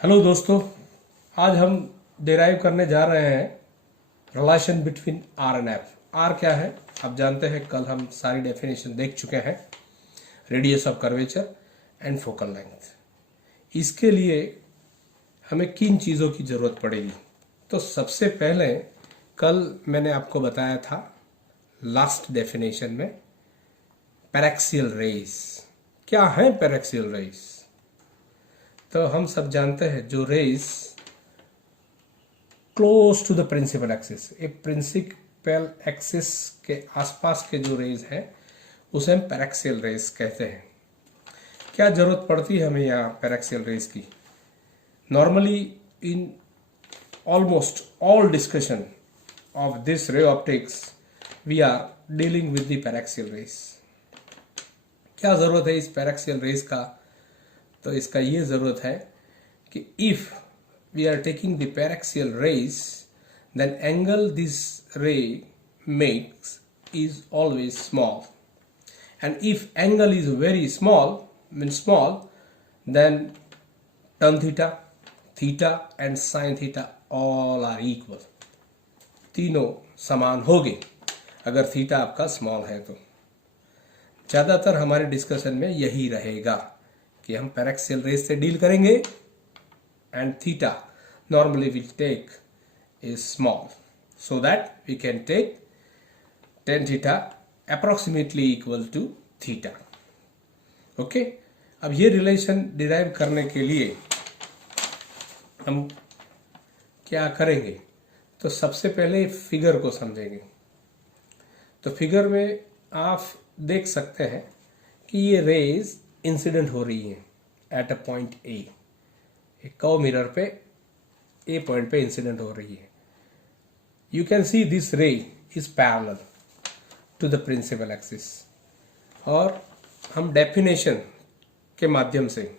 Hello दोस्तों, आज हम डिराइव करने जा रहे हैं relation between R and F. R क्या है आप जानते हैं, कल हम सारी डेफिनेशन देख चुके हैं, radius of curvature and focal length. इसके लिए हमें किन चीज़ों की ज़रूरत पड़ेगी? तो सबसे पहले कल मैंने आपको बताया था लास्ट डेफिनेशन में पैरेक्सियल रेज। क्या है पैरेक्सियल रेज? तो हम सब जानते हैं जो rays close to the principal axis, एक प्रिंसिपल एक्सिस के आसपास के जो रेज हैं उसे हम पैरेक्सियल रेज कहते हैं। क्या जरूरत पड़ती है हमें यहाँ पैरेक्सियल रेज की? Normally in almost all discussion of this ray optics we are dealing with the paraxial rays. क्या जरूरत है इस पैरेक्सियल रेज का? तो इसका ये जरूरत है कि if we are taking the paraxial rays then angle this ray makes is always small, and if angle is very small, then tan theta, theta and sin theta all are equal. तीनों समान होंगे अगर theta आपका small है तो। ज्यादातर हमारे discussion में यही रहेगा कि हम पैरेक्सियल रेज से डील करेंगे and theta normally will take is small so that we can take tan theta approximately equal to theta. Okay, अब ये रिलेशन डिराइव करने के लिए हम क्या करेंगे? तो सबसे पहले फिगर को समझेंगे। तो फिगर में आप देख सकते हैं कि ये रेज इंसिडेंट हो रही है एट अ पॉइंट ए। एक कर्व मिरर पे ए पॉइंट पे इंसिडेंट हो रही है। You can see this ray is parallel to the principal axis. और हम डेफिनेशन के माध्यम से,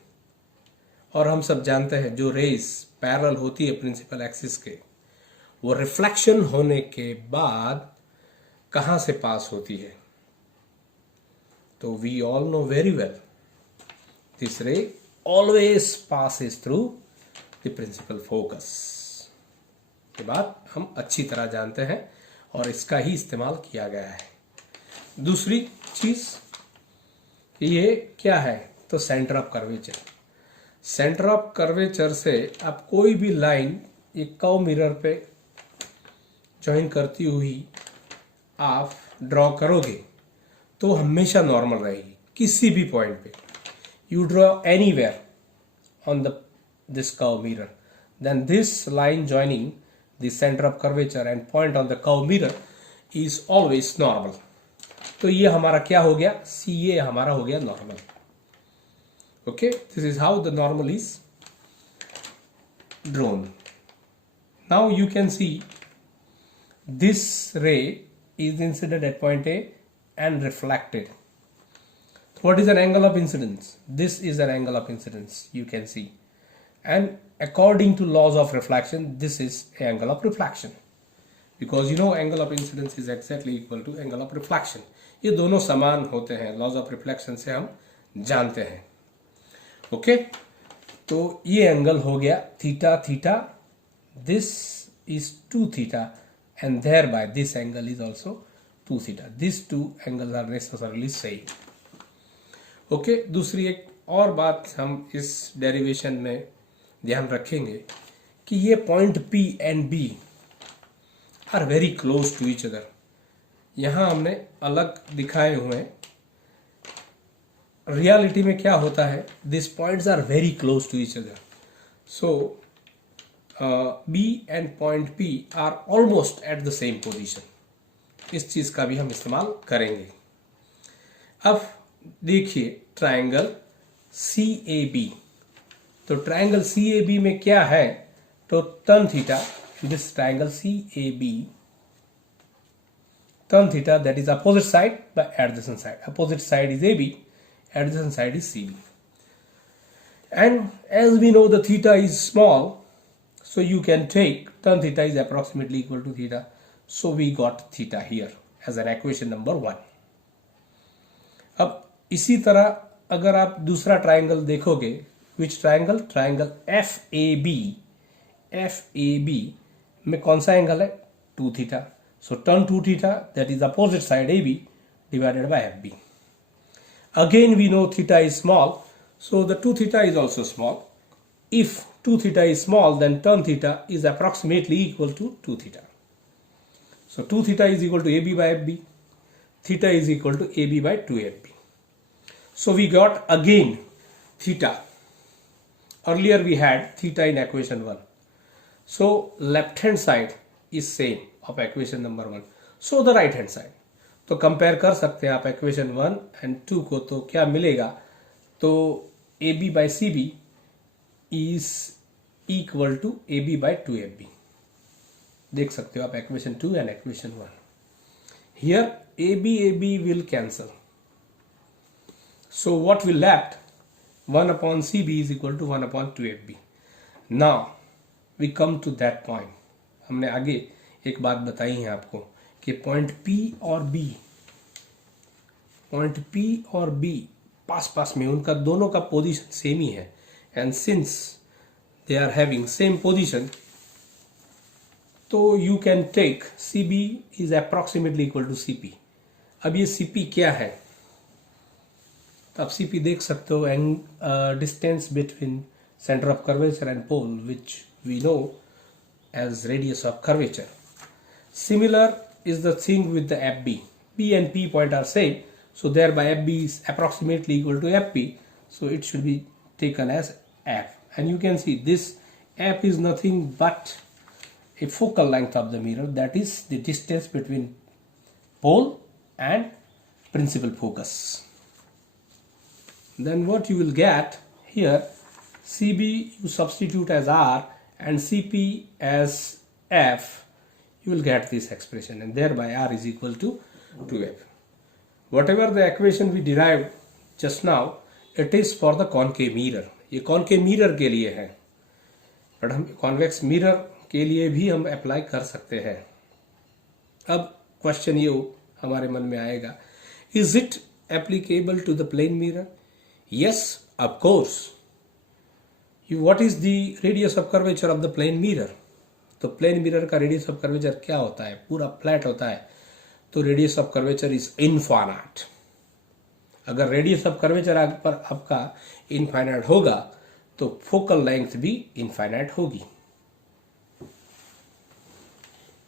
और हम सब जानते हैं जो रेज पैरेलल होती है प्रिंसिपल एक्सिस के, वो रिफ्लेक्शन होने के बाद कहां से पास होती है? तो we all know very well this ray always passes through the principal focus. ये बात हम अच्छी तरह जानते हैं और इसका ही इस्तेमाल किया गया है। दूसरी चीज ये क्या है? तो centre of curvature. Centre of curvature से आप कोई भी लाइन एक कर्व मिरर पे ज्वाइन करती हुई आप ड्रॉ करोगे तो हमेशा नॉर्मल रहेगी किसी भी पॉइंट पे। You draw anywhere on this curve mirror, then this line joining the centre of curvature and point on the curve mirror is always normal. तो ये हमारा क्या हो गया? सी ए हमारा हो गया normal. Okay, this is how the normal is drawn. Now you can C this ray is incident at point A and reflected. What is an angle of incidence? This is an angle of incidence, you can see. And according to laws of reflection, this is angle of reflection. Because you know angle of incidence is exactly equal to angle of reflection. ये दोनों समान होते हैं, laws of reflection से हम जानते हैं। Okay, तो ये एंगल हो गया theta theta, this is 2 theta and thereby this angle is also 2 theta. These two angles are necessarily same. Okay, दूसरी एक और बात हम इस डेरिवेशन में ध्यान रखेंगे कि ये point P and B are very close to each other. यहां हमने अलग दिखाए हुए हैं, रियलिटी में क्या होता है? This points are very close to each other, so B and point P are almost at the same position. इस चीज का भी हम इस्तेमाल करेंगे। अब देखिए ट्रायंगल CAB। तो ट्रायंगल CAB में क्या है? तो tan theta, this triangle CAB, tan theta that is opposite side by adjacent side. Opposite side is AB, adjacent side is CB. And as we know the theta is small, so you can take tan theta is approximately equal to theta. So we got theta here as an equation number 1. अब इसी तरह अगर आप दूसरा triangle देखोगे विच triangle? Triangle FAB में कौन सा एंगल है? 2 theta. So tan 2 theta, that is opposite side AB divided by FB. Again we know theta is small, so the 2 theta is also small. If 2 theta is small, then tan theta is approximately equal to 2 theta. So 2 theta is equal to AB by FB. Theta is equal to AB by 2FB. So we got again theta. Earlier we had theta in equation 1. So left hand side is same of equation number 1. So the right hand side. तो compare कर सकते हैं आप equation 1 and 2 को. तो क्या मिलेगा? तो AB by CB is equal to AB by 2FB. देख सकते हो आप equation 2 and equation 1. Here AB will cancel. So what will left? 1 upon CB is equal to 1 upon 2FB. Now we come to that point. हमने आगे एक बात बताई है आपको कि पॉइंट P और B पास में उनका दोनों का पोजीशन सेम ही है. And since they are having same position, तो you can take CB is approximately equal to CP. अब ये CP क्या है? तो आप CP देख सकते हो, and distance between centre of curvature and pole, which we know as radius of curvature. Similar is the thing with the FB. B and P point are same, so thereby FB is approximately equal to FP, so it should be taken as F. And you can see this F is nothing but a focal length of the mirror, that is the distance between pole and principal focus. Then what you will get here, CB you substitute as R and CP as F, you will get this expression, and thereby R is equal to 2F. Whatever the equation we derived just now, it is for the concave mirror. ये concave mirror के लिए है, but हम convex mirror के लिए भी हम apply कर सकते हैं. अब क्वेश्चन ये हमारे मन में आएगा, is it applicable to the plane mirror? Yes, of course. What is the radius of curvature of the plane mirror? तो प्लेन मिरर का रेडियस ऑफ कर्वेचर क्या होता है? पूरा फ्लैट होता है, तो radius of curvature is infinite. अगर रेडियस ऑफ कर्वेचर पर आपका इनफाइनाइट होगा, तो फोकल लेंथ भी इनफाइनाइट होगी.